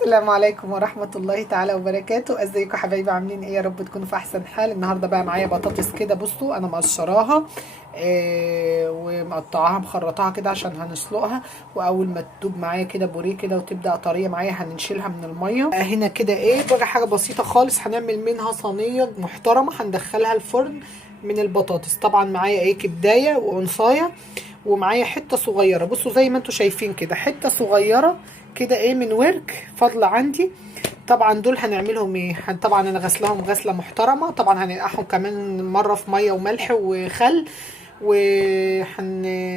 السلام عليكم ورحمة الله تعالى وبركاته. ازيكم حبايبي؟ عاملين ايه؟ يا رب تكونوا في احسن حال. النهارده بقى معايا بطاطس كده. بصوا انا مقشراها ومقطعاها مخرطاها كده عشان هنسلقها. واول ما تدوب معايا كده بوريه كده وتبدا طريه معايا هنشيلها من الميه. هنا كده بقى حاجه بسيطه خالص. هنعمل منها صينيه محترمه هندخلها الفرن من البطاطس. طبعا معايا كبدايه وقنصايه، ومعايا حته صغيره. بصوا زي ما انتم شايفين كده حته صغيره كده من ورك فاضله عندي. طبعا دول هنعملهم طبعا انا غسلهم غسله محترمه. طبعا هننقعهم كمان مره في ميه وملح وخل، وهنقطعهم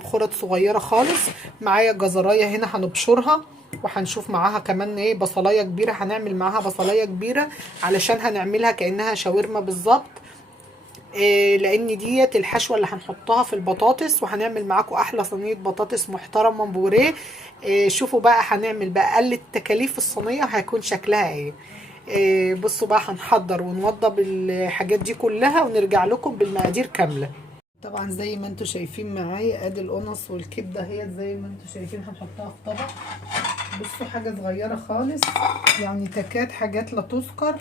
خرط صغيره خالص. معايا جزرايه هنا هنبشرها، وهنشوف معاها كمان بصلايه كبيره. هنعمل معاها بصلايه كبيره علشان هنعملها كانها شاورما بالظبط. لان ديت الحشوه اللي هنحطها في البطاطس، وهنعمل معاكم احلى صينيه بطاطس محترمه بوريه. شوفوا بقى هنعمل بقى اقل التكاليف. الصينيه هيكون شكلها بصوا بقى هنحضر ونوضب الحاجات دي كلها ونرجع لكم بالمقادير كامله. طبعا زي ما انتم شايفين معايا ادي القنص والكبده هي زي ما انتم شايفين هنحطها في طبق. بصوا حاجه صغيره خالص، يعني تكاد حاجات لا تذكر.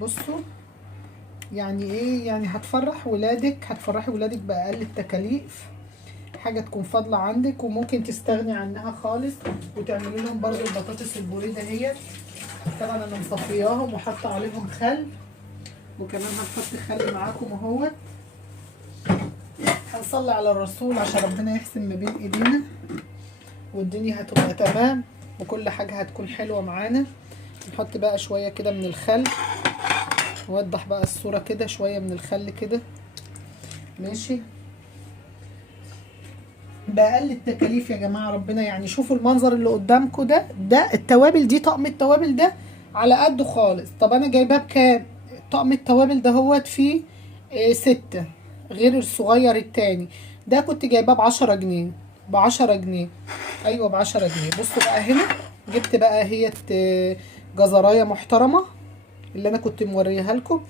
بصوا يعني يعني هتفرحي ولادك بأقل التكاليف. حاجة تكون فاضلة عندك وممكن تستغني عنها خالص، وتعملي لهم برضو البطاطس البوريه دهيت. طبعا انا مصفياهم وحاطه عليهم خل، وكمان هنحط خل معاكم اهوت. هنصلي على الرسول عشان ربنا يحسن ما بين ايدينا، والدنيا هتبقى تمام وكل حاجة هتكون حلوة معانا. نحط بقى شوية كده من الخل، نوضح بقى الصورة كده. شوية من الخل كده ماشي بأقل التكاليف يا جماعة. ربنا يعني شوفوا المنظر اللي قدامكم ده التوابل دي. طقم التوابل ده على قده خالص. طب انا جايباه بكام؟ طقم التوابل ده هوت فيه 6، غير الصغير التاني ده كنت جايباه ب10 جنيه. ب10 جنيه، ايوه ب10 جنيه. بصوا بقى هنا جبت بقى جزرايه محترمه اللي انا كنت موريها لكم.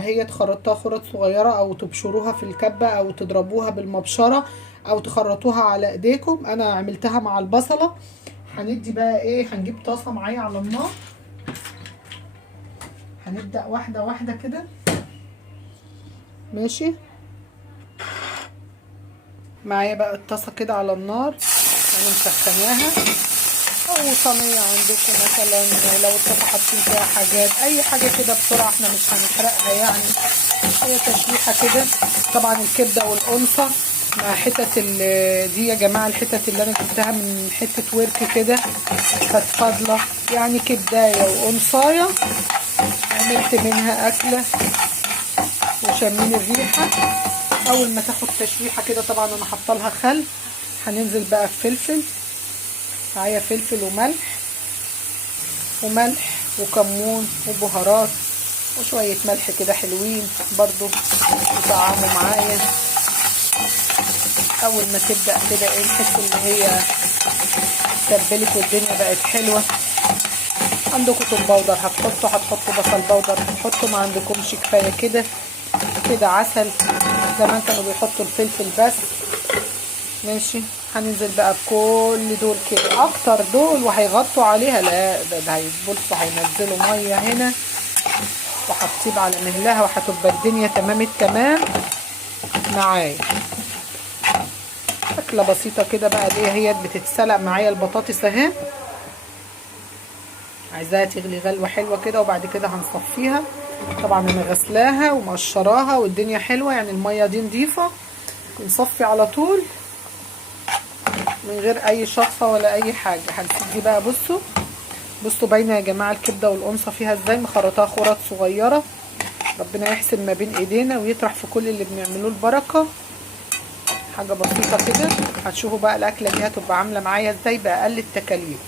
هي تخرطوها خرط صغيره، او تبشروها في الكبه، او تضربوها بالمبشره، او تخرطوها على ايديكم. انا عملتها مع البصله. هندي بقى هنجيب طاسه معايا على النار. هنبدا واحده واحده كده ماشي. معايا بقى الطاسه كده على النار، انا مسخناها. او صينيه عندكم مثلا، لو الطاسه حاطين فيها حاجات اي حاجه كده بسرعه، احنا مش هنحرقها يعني. هي تشويحه كده. طبعا الكبده والقنصه مع حتت دي يا جماعه. الحتت اللي انا جبتها من حته ورك كده كانت فاضله، يعني كبدايه وقنصايه عملت منها اكله. وشامين الريحه. اول ما تاخد تشويحه كده طبعا انا حاطه لها خل. هننزل بقى بفلفل. معايا فلفل وملح وكمون وبهارات وشوية ملح كده حلوين برضو يطعموا معايا. اول ما تبدأ كده نحس ان هي تبلت والدنيا بقت حلوة. عندكم توم باودر هتحطوا بصل باودر هتحطوا، ما عندكمش كفاية كده. كده عسل. زمان كانوا بيحطوا الفلفل بس ماشي. هننزل بقى بكل دول كده، اكتر دول وهيغطوا عليها. لا ده هيبصوا هينزلوا ميه هنا وهتسيب على مهلها، وهتبقى الدنيا تمام التمام معايا. اكله بسيطه كده بقى. هي بتتسلق معايا البطاطس اهي. عايزاها تغلي غلوه حلوه كده، وبعد كده هنصفيها. طبعا انا غسلاها ومقشراها والدنيا حلوه، يعني الميه دي نضيفه. نصفي على طول من غير اي شطفه ولا اي حاجه. هنسيب دي بقى. بصوا باينه يا جماعه الكبده والقنصه فيها ازاي. مخرطاها خرط صغيره. ربنا يحسن ما بين ايدينا ويطرح في كل اللي بنعمله البركه. حاجه بسيطه كده. هتشوفوا بقى الاكله دي هتبقى عامله معايا ازاي باقل التكاليف.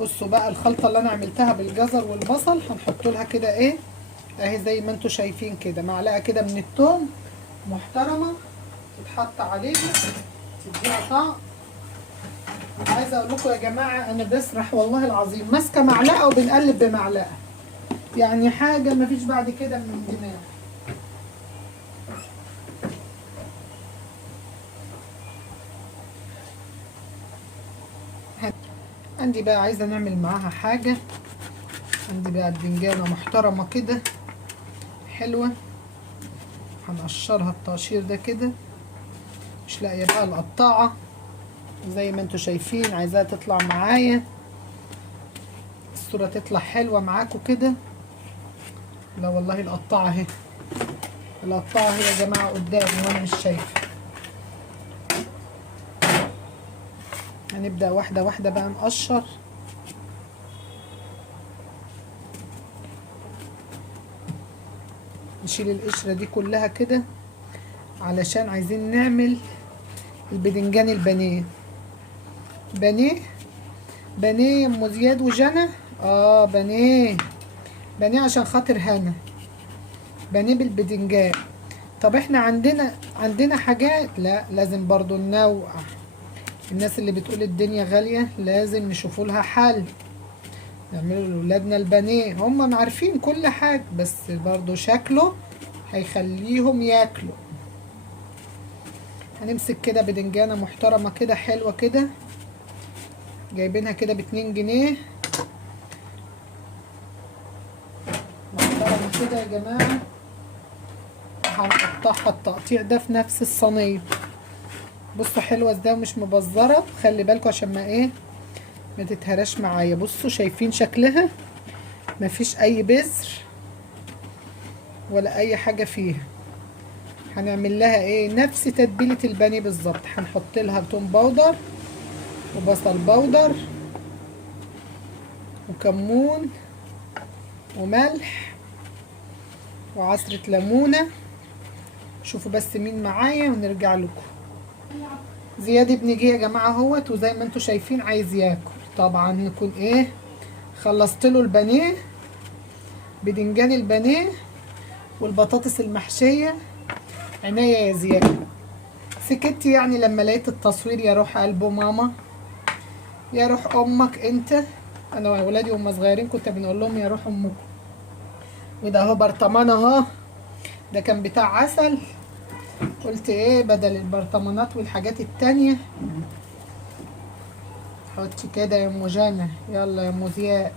بصوا بقى الخلطه اللي انا عملتها بالجزر والبصل هنحط لها كده اهي زي ما انتم شايفين كده. معلقه كده من الثوم محترمه تتحط عليها تديها طعم. عايزه اقول لكم يا جماعه انا بسرح والله العظيم ماسكه معلقه وبنقلب بمعلقه، يعني حاجه مفيش بعد كده من دماغ. عندي بقى عايزه نعمل معاها حاجه. عندي بقى بدنجانه محترمه كده حلوه، هنقشرها التقشير ده كده، مش لاقيه بقى القطاعه زي ما انتوا شايفين، عايزاها تطلع معايا الصوره تطلع حلوه معاكم كده. لا والله القطاعه اهي، القطاعه اهي يا جماعه قدامي وانا مش شايفه. هنبدأ واحدة واحدة بقى نقشر. نشيل القشرة دي كلها كده علشان عايزين نعمل البدنجان البانيه. بانيه يا ام زياد وجنى. بانيه عشان خاطر هنا، بانيه بالبدنجان. طب احنا عندنا حاجات، لا لازم برضو ننوع. الناس اللي بتقول الدنيا غالية لازم نشوفوا لها حل، نعملوا لولادنا البانيه. هم عارفين كل حاجة بس برضو شكله هيخليهم ياكلوا. هنمسك كده بدنجانة محترمة كده حلوة كده، جايبينها كده ب2 جنيه، محترمة كده يا جماعة. هنقطعها التقطيع ده في نفس الصينية. بصوا حلوة ازاي ومش مبزرة، خلي بالكوا عشان ما تتهراش معايا. بصوا شايفين شكلها، مفيش اي بذر ولا اي حاجة فيها. هنعمل لها ايه؟ نفس تتبيلة البانيه بالظبط. هنحط لها توم باودر وبصل باودر وكمون وملح وعصرة ليمونة. شوفوا بس مين معايا ونرجع لكم. زياد ابني جه يا جماعة اهوت، وزي ما انتوا شايفين عايز ياكل. طبعا نكون ايه، خلصت له البانيه، بدنجان البانيه والبطاطس المحشية. عينيا يا زياد. سكت يعني لما لقيت التصوير، يا روح قلبه ماما، يا روح امك انت. انا واولادي وهم صغيرين كنت بنقول لهم يا روح امكم. وده اهو برطمان اهو، ده كان بتاع عسل، قلت ايه بدل البرطمانات والحاجات التانية. حطي كده يا ام جنى، يلا يا ام زياد.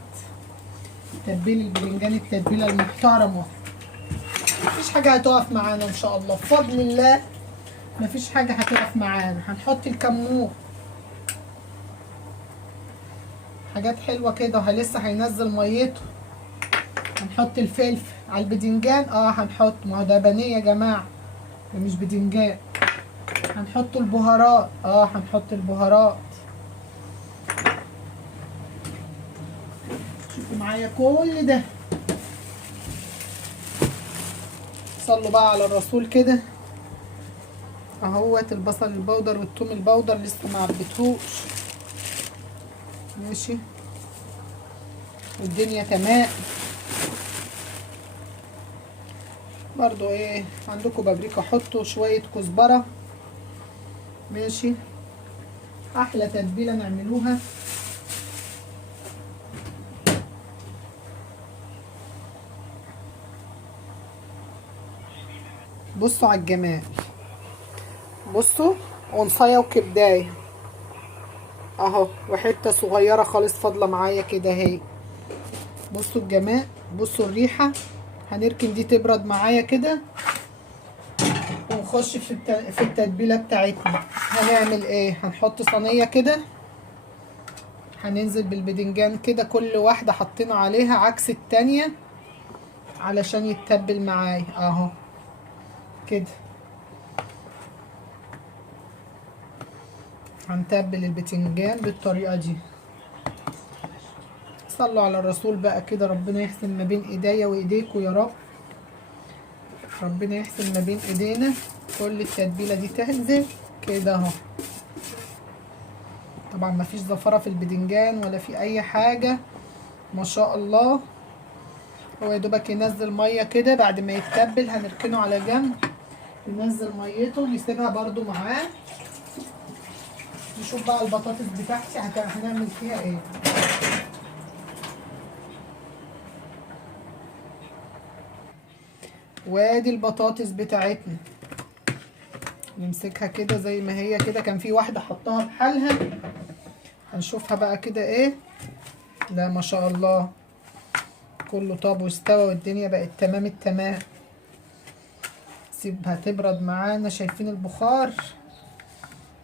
تتبيل البرنجان التتبيله المحترمه، مفيش حاجه هتقف معانا ان شاء الله بفضل الله، مفيش حاجه هتقف معانا. هنحط الكمون، حاجات حلوه كده لسه هينزل ميته. هنحط الفلفل على البدنجان، هنحط، ما هو ده بانيه يا جماعه، ده مش بدنجان. هنحط البهارات، هنحط البهارات. شوفوا معايا كل ده. صلوا بقى على الرسول كده. اهوت البصل البودر والثوم البودر لسه ما عبيتهوش، ماشي، والدنيا تمام. برضو ايه عندكم بابريكا حطوا، شويه كزبره، ماشي. احلى تتبيله نعملوها. بصوا على الجمال، بصوا ونصايه وكبدايه اهو، وحته صغيره خالص فاضله معايا كده اهي. بصوا الجمال، بصوا الريحه. هنركن دي تبرد معايا كده ونخش في التتبيله بتاعتنا. هنعمل ايه؟ هنحط صينيه كده، هننزل بالبدنجان كده، كل واحده حطينا عليها عكس التانيه علشان يتبل معايا اهو كده. هنتبل البتنجان بالطريقه دي. صلوا على الرسول بقى كده، ربنا يحسن ما بين ايديا وايديكوا يا رب. ربنا يحسن ما بين ايدينا. كل التتبيله دي تنزل كده اهو. طبعا ما فيش زفره في البدنجان ولا في اي حاجه، ما شاء الله. هو يا دوبك ينزل ميه كده بعد ما يتبل، هنركنه على جنب ينزل ميته، نسيبها برضو معاه. نشوف بقى البطاطس بتاعتي هنعمل فيها ايه. وادي البطاطس بتاعتنا، نمسكها كده زي ما هي كده. كان في واحده حطها بحالها، هنشوفها بقى كده ايه. لا ما شاء الله كله طاب واستوى والدنيا بقت تمام التمام. سيبها تبرد معانا. شايفين البخار؟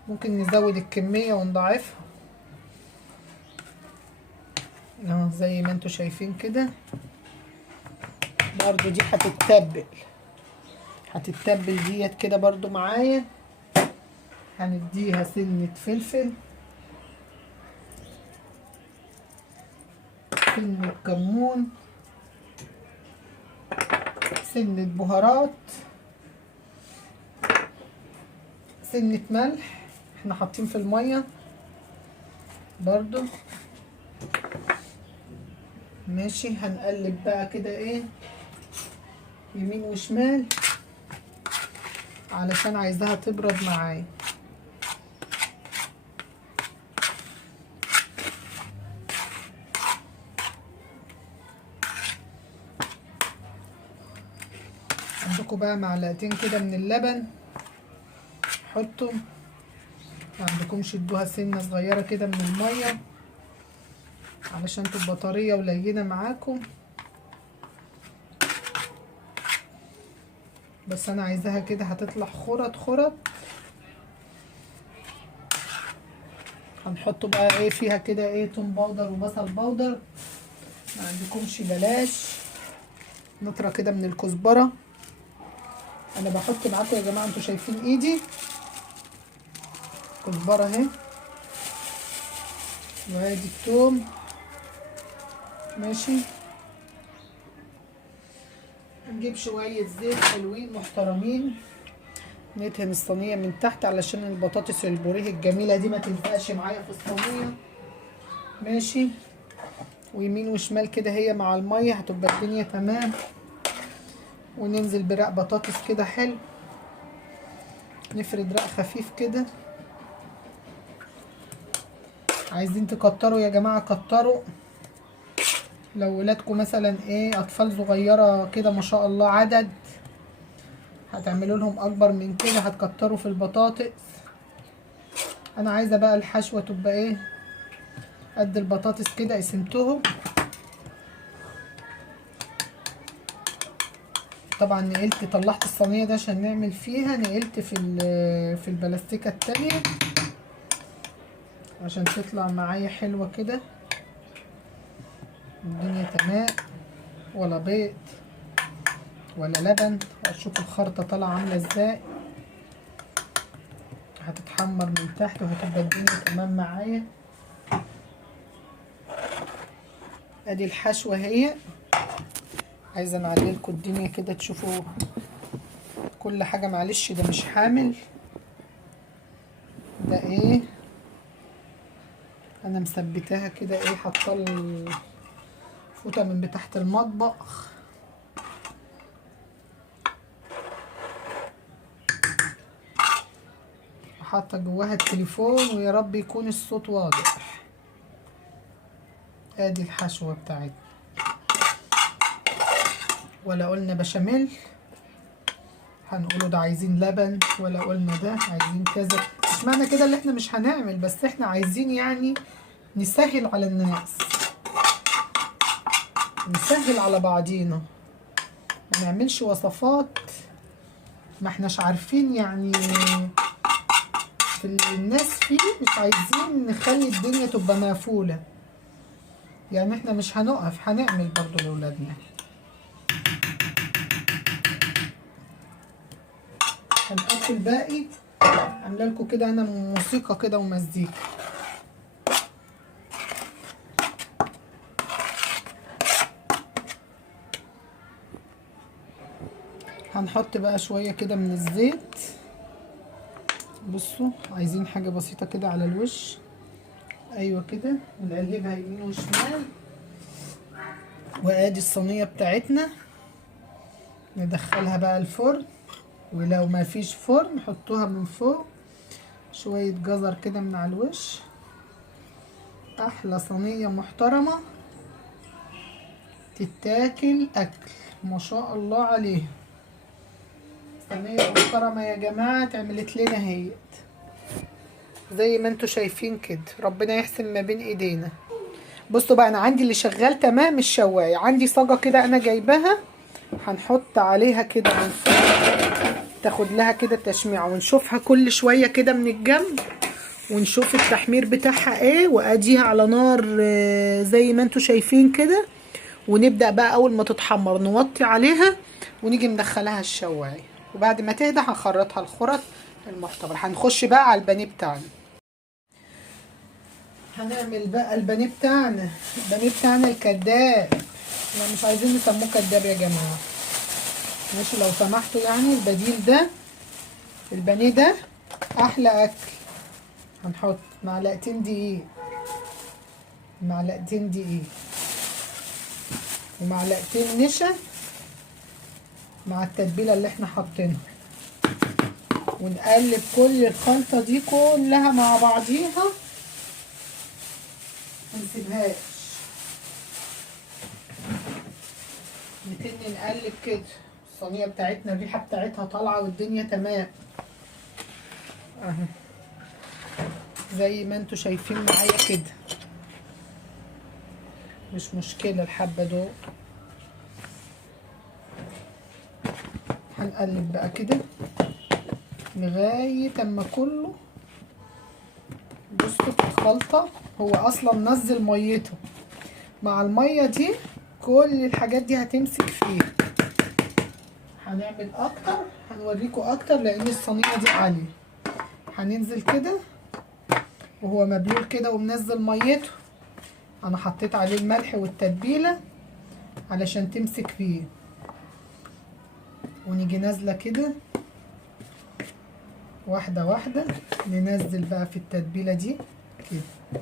ممكن نزود الكمية ونضاعفها اهو زي ما انتوا شايفين كده. برضو دي هتتبل ديت كده برضو معايا. هنديها سنة فلفل، سنة كمون، سنة بهارات، سنة ملح احنا حاطين في المية برضو. ماشي هنقلب بقى كده ايه يمين وشمال علشان عايزاها تبرد معايا. عندكم بقى معلقتين كده من اللبن حطوا، ما عندكمش ادوها سنة صغيرة كده من المية علشان تبقى طرية ولينة معاكم. بس انا عايزاها كده هتطلع خرط خرط. هنحط بقى ايه فيها كده ايه توم باودر وبصل باودر. ما عندكمش بلاش. نطرة كده من الكزبرة. انا بحط معاكم يا جماعة انتوا شايفين ايدي كزبرة اهي وادي التوم. ماشي نجيب شوية زيت حلوين محترمين ندهن الصينية من تحت علشان البطاطس البوريه الجميلة دي ما تلفقش معايا في الصينية. ماشي ويمين وشمال كده هي مع المية هتبقى الدنيا تمام. وننزل برق بطاطس كده حلو. نفرد رق خفيف كده. عايزين تكتروا يا جماعة كتروا. لو ولادكم مثلا ايه اطفال صغيرة كده ما شاء الله عدد هتعملوا لهم اكبر من كده هتكتروا في البطاطس. انا عايزة بقى الحشوة تبقى ايه قد البطاطس كده. قسمتهم طبعا نقلت طلعت الصينية ده عشان نعمل فيها. نقلت في البلاستيكة التانية عشان تطلع معايا حلوة كده. الدنيا تمام ولا بيض ولا لبن. اشوف الخرطة طالعة عاملة ازاي. هتتحمر من تحت وهتبقى الدنيا تمام معايا. ادي الحشوة هي. عايزة نعليلكوا الدنيا كده تشوفوا كل حاجة. معلش ده مش حامل ده ايه انا مثبتاها كده ايه حاطه فوطه من بتاعه المطبخ. حاطه جواها التليفون ويا رب يكون الصوت واضح. ادي الحشوه بتاعتنا. ولا قلنا بشاميل هنقوله ده عايزين لبن ولا قلنا ده عايزين كذا. مش معنى كده اللي احنا مش هنعمل بس احنا عايزين يعني نسهل على الناس نسهل على بعضينا. ما نعملش وصفات ما احناش عارفين يعني في الناس فيه. مش عايزين نخلي الدنيا تبقى مقفولة. يعني احنا مش هنقف هنعمل برضو لأولادنا. هنقفل الباقي. عامله لكم كده انا موسيقى كده ومزيكا. هنحط بقى شويه كده من الزيت. بصوا عايزين حاجه بسيطه كده على الوش. ايوه كده ونقلبها يمين وشمال. وادي الصينيه بتاعتنا. ندخلها بقى الفرن. ولو ما فيش فرن حطوها من فوق شويه جزر كده من على الوش. احلى صينيه محترمه تتاكل اكل ما شاء الله عليها. صينيه محترمه يا جماعه اتعملت لنا اهيت. زي ما انتوا شايفين كده. ربنا يحسن ما بين ايدينا. بصوا بقى، انا عندي اللي شغال تمام الشوايه. عندي صاجه كده انا جايباها، هنحط عليها كده من فوق، تاخد لها كده تشميع، ونشوفها كل شويه كده من الجنب، ونشوف التحمير بتاعها ايه. واديها على نار زي ما انتوا شايفين كده. ونبدأ بقى اول ما تتحمر نوطي عليها، ونيجي مدخلها الشوايه. وبعد ما تهدى هنخرطها الخرط المحتمر. هنخش بقى على البانيه بتاعنا. هنعمل بقى البانيه بتاعنا. البانيه بتاعنا الكداب، احنا مش عايزين نسموه كداب يا جماعه، ماشي لو سمحتوا. يعني البديل ده، البانيه ده احلى اكل. هنحط معلقتين دقيق، معلقتين دقيق ومعلقتين نشا مع التتبيله اللي احنا حاطينها، ونقلب كل الخلطه دي كلها مع بعضيها، منسيبهاش. نبتدي نقلب كده. الصينيه بتاعتنا الريحه بتاعتها طالعه والدنيا تمام اهو، زي ما انتوا شايفين معايا كده. مش مشكله الحبه دول. هنقلب بقى كده لغايه اما كله. بصوا الخلطه، هو اصلا نزل ميته. مع الميه دي كل الحاجات دي هتمسك فيه. هنعمل اكتر، هنوريكم اكتر لان الصينيه دي عاليه. هننزل كده وهو مبلول كده ومنزل ميته. انا حطيت عليه الملح والتتبيله علشان تمسك فيه. ونيجي نازله كده واحده واحده. ننزل بقى في التتبيله دي كده.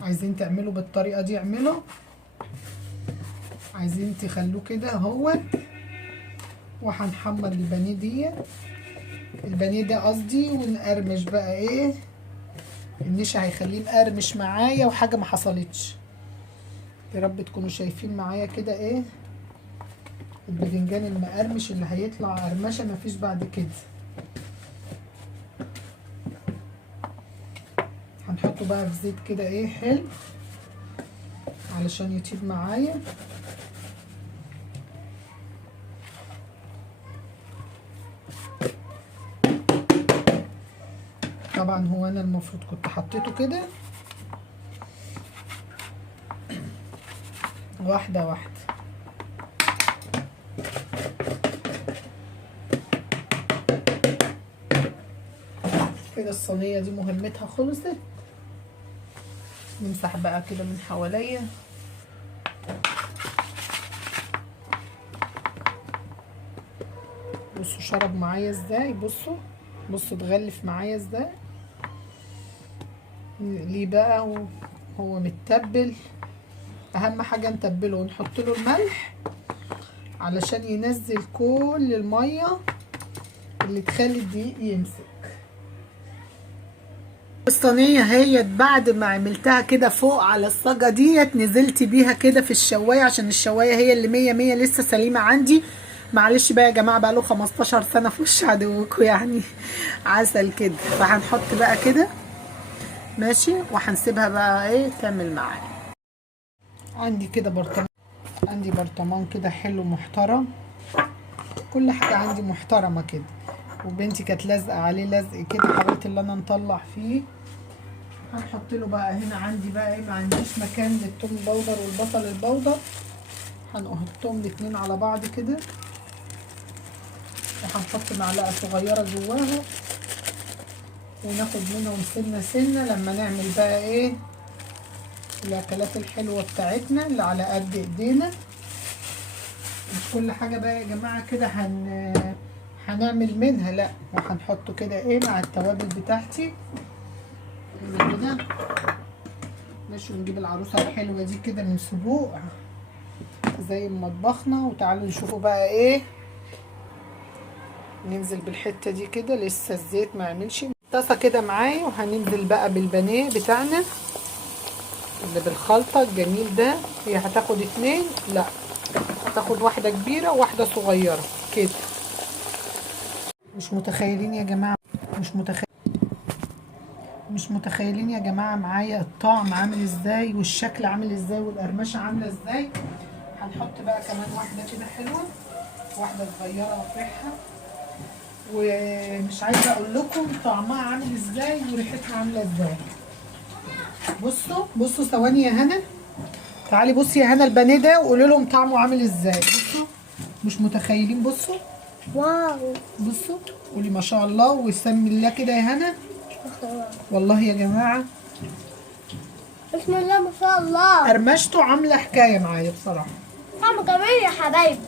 عايزين تعملوا بالطريقه دي اعملوا، عايزين تخلوه كده اهوت. وهنحمر البانيه دي، البانيه ده قصدي، ونقرمش بقى ايه. النشا هيخليه مقرمش معايا وحاجه ما حصلتش. يا رب تكونوا شايفين معايا كده ايه الباذنجان المقرمش اللي هيطلع قرمشه مفيش بعد كده. هنحطه بقى في زيت كده ايه حلو علشان يطيب معايا. طبعا هو انا المفروض كنت حطيته كده واحده واحده كده. الصينيه دي مهمتها خلصت. نمسح بقى كده من حواليا. بصوا شرب معايا ازاي، بصوا بصوا اتغلف معايا ازاي. ليه بقى؟ هو متبل. اهم حاجه نتبله ونحط له الملح علشان ينزل كل الميه اللي تخلي الدقيق يمسك. الصينيه هي بعد ما عملتها كده فوق على الصاجه ديت، نزلت بيها كده في الشوايه عشان الشوايه هي اللي 100 لسه سليمه عندي. معلش بقى يا جماعه، بقى له 15 سنه في وش عدوكم يعني عسل كده. فهنحط بقى كده ماشي، وهنسيبها بقى ايه تعمل معايا. عندي كده برطمان، عندي برطمان كده حلو محترم. كل حاجه عندي محترمه كده. وبنتي كانت لازقه عليه لزق كده، حاولت اللي انا نطلع فيه. هنحط له بقى هنا. عندي بقى ايه، ما عنديش مكان للثوم البودر والبصل البودر. هنحطهم الاتنين على بعض كده، وهنحط معلقه صغيره جواها، وناخد منهم سنه سنه لما نعمل بقى ايه الاكلات الحلوه بتاعتنا اللي على قد ايدينا. مش كل حاجه بقى يا جماعه كده هنعمل منها، لا. وهنحطه كده ايه مع التوابل بتاعتي كده ماشي. ونجيب العروسه الحلوه دي كده من سبوق زي مطبخنا. وتعالوا نشوفوا بقى ايه. ننزل بالحته دي كده، لسه الزيت ما عملش. طاسه كده معايا، وهننزل بقى بالبانيه بتاعنا اللي بالخلطه الجميل ده. هي هتاخد اتنين، لا هتاخد واحده كبيره وواحده صغيره كده. مش متخيلين يا جماعه، مش متخيلين يا جماعه معايا الطعم عامل ازاي والشكل عامل ازاي والقرمشه عامله ازاي. هنحط بقى كمان واحده كده حلوه، واحده صغيره وفرحه، ومش عايزه اقول لكم طعمها عامل ازاي وريحتها عامله ازاي. بصوا بصوا ثواني يا هنا، تعالي بصي يا هنا البانيه ده وقولي لهم طعمه عامل ازاي. بصوا مش متخيلين، بصوا واو. بصوا، قولي ما شاء الله وسمي الله كده يا هنا. والله يا جماعه بسم الله ما شاء الله. قرمشته عامله حكايه معايا بصراحه. طعمه جميل يا حبايبي،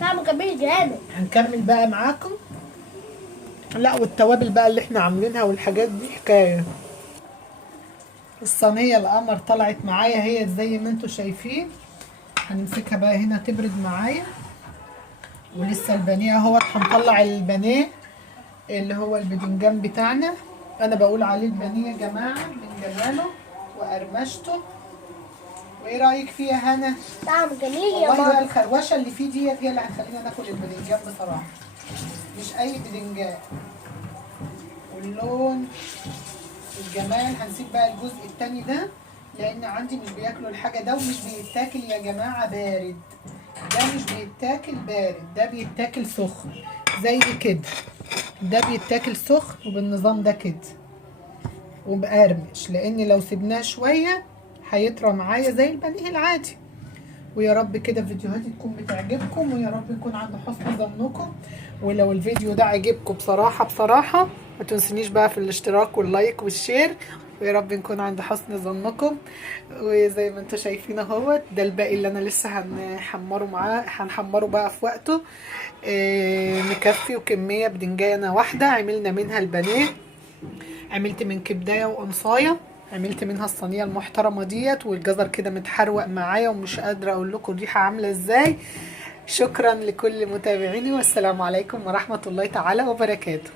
طعمه جميل جامد. هنكمل بقى معاكم. لا والتوابل بقى اللي احنا عاملينها والحاجات دي حكايه. الصينيه القمر طلعت معايا هي زي ما انتم شايفين. هنمسكها بقى هنا تبرد معايا، ولسه البانيه اهوت. هنطلع البانيه اللي هو البدنجان بتاعنا، انا بقول عليه البانيه يا جماعه من جماله وقرمشته. وايه رايك فيه يا هنا؟ طعمه جميل يا والله بقى ماما. الخروشه اللي فيه ديت هي اللي هتخلينا ناكل البدنجان بصراحه، مش اي بدنجان. واللون الجمال. هنسيب بقى الجزء التاني ده لان عندي مش بياكلوا الحاجه ده، ومش بيتاكل يا جماعه بارد. ده مش بيتاكل بارد، ده بيتاكل سخن زي كده. ده بيتاكل سخن وبالنظام ده كده ومقرمش، لان لو سيبناه شويه هيطرى معايا زي البانيه العادي. ويا رب كده فيديوهاتي تكون بتعجبكم، ويا رب يكون عند حسن ظنكم. ولو الفيديو ده عجبكم بصراحه ما تنسونيش بقى في الاشتراك واللايك والشير. ويا رب نكون عند حسن ظنكم. وزي ما انتم شايفين اهوت ده الباقي اللي انا لسه هنحمره بقى في وقته. مكفي وكميه بدنجانه واحده عملنا منها البانيه. عملت من كبدايه وقنصايه، عملت منها الصينيه المحترمه ديت، والجزر كده متحروق معايا ومش قادره اقول لكم الريحه عامله ازاي. شكرا لكل متابعيني، والسلام عليكم ورحمه الله تعالى وبركاته.